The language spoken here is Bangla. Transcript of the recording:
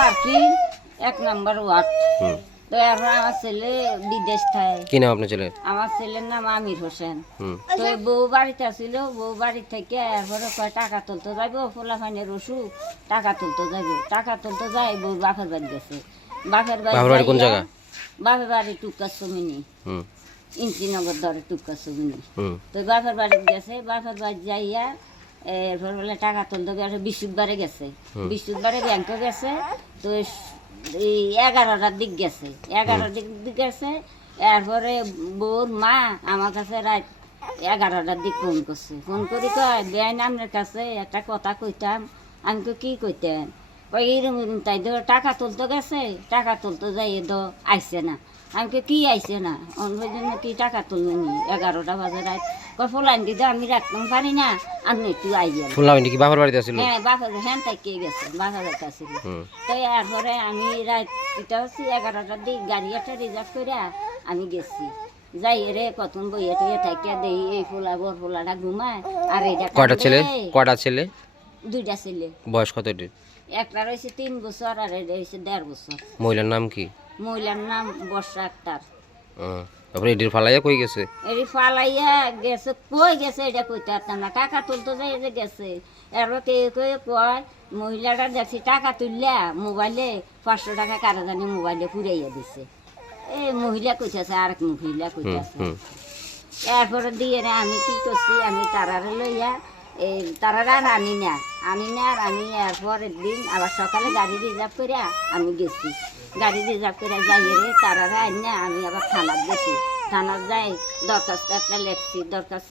মার্কিন এক নম্বর ওয়ার্ড তো এখন আমার ছেলে বিদেশ থাকে। কি নাম আপনার ছেলে আমার ছেলের নাম আমির হোসেন। তো বউ বাড়িতে আসছিল বউ বাড়ি থেকে এরপরে কয় টাকা তুলতে যাইব ফোলা ফাইনের অসুখ টাকা তুলতে যাইব। টাকা তুলতে যাই বউ বাপের বাড়ি গেছে। বাপের বাড়ি কোন জায়গা? বাপের বাড়ি টুকা সমিনি ইঞ্চিনগর ধরে টুকা সমিনি তো বাপের বাড়ি গেছে বাপের বাড়ি যাইয়া এরপর বলে টাকা তুলতে গেছে। বিশুদ্ধবারে গেছে বিশুদ্ধবারে ব্যাংকে গেছে তো এই এগারোটার দিক গেছে। এগারোটার দিক দিক গেছে এরপরে বউর মা আমার কাছে রাত এগারোটার দিক ফোন করছে। ফোন করি কয় বেআইন আপনার কাছে একটা কথা কইতাম। আমি কই, কি কইতেন? কই এরম তাই তো টাকা তুলতে গেছে টাকা তুলতে যাই তো আইসে না। আমি কি আইসে না? অন্য জন্য কি টাকা তুললেনি এগারোটা বাজে রাত। কই ফলাইন দিদি আমি রাখতে পারি না আপনি একটু আইয়েন। ফুললামিনি কি বাপের বাড়িতে আসছিল হ্যাঁ বাপের হ্যাঁ তাই কে গেছে? বাপের কাছে হুম। তো এরপরে আমি রাত এটা হচ্ছে এগারোটার দিক গাড়ি একটা রিজার্ভ করে আমি গেছি। যাই রে কতক্ষণ বইয়ে টইয়ে থাকে দেই এই ফুলা বর ফুলাটা ঘুমায় আর কয়টা ছেলে। কয়টা ছেলে? দুইটা ছেলে। বয়স কত একটা রয়েছে তিন বছর আর এটা রয়েছে দেড় বছর। মহিলার নাম কি? মহিলার নাম বর্ষা আক্তার। তারপরে এটির ফালাইয়া কই গেছে? এটি ফালাইয়া গেছে কই গেছে এটা কইতে পারতাম না। টাকা তুলতে যাই যে গেছে। এরপর কে কয়ে কয় মহিলাটা দেখছি টাকা তুললা মোবাইলে পাঁচশো টাকা কারও জানি মোবাইলে পুরাইয়া দিছে। এই মহিলা কইতেছে আর এক মহিলা কইতেছে। এরপরে দিয়ে রে আমি কি করছি আমি তারারে লইয়া এই তারারা আর আনি না আনি না আর আমি এরপরের দিন আবার সকালে গাড়ি রিজার্ভ করিয়া আমি গেছি। গাড়ি রিজার্ভ করে যাই রে তারা আনি না আমি আবার থানার গেছি থানার যাই, দরখাস্ত একটা লেখছি, দরখাস্ত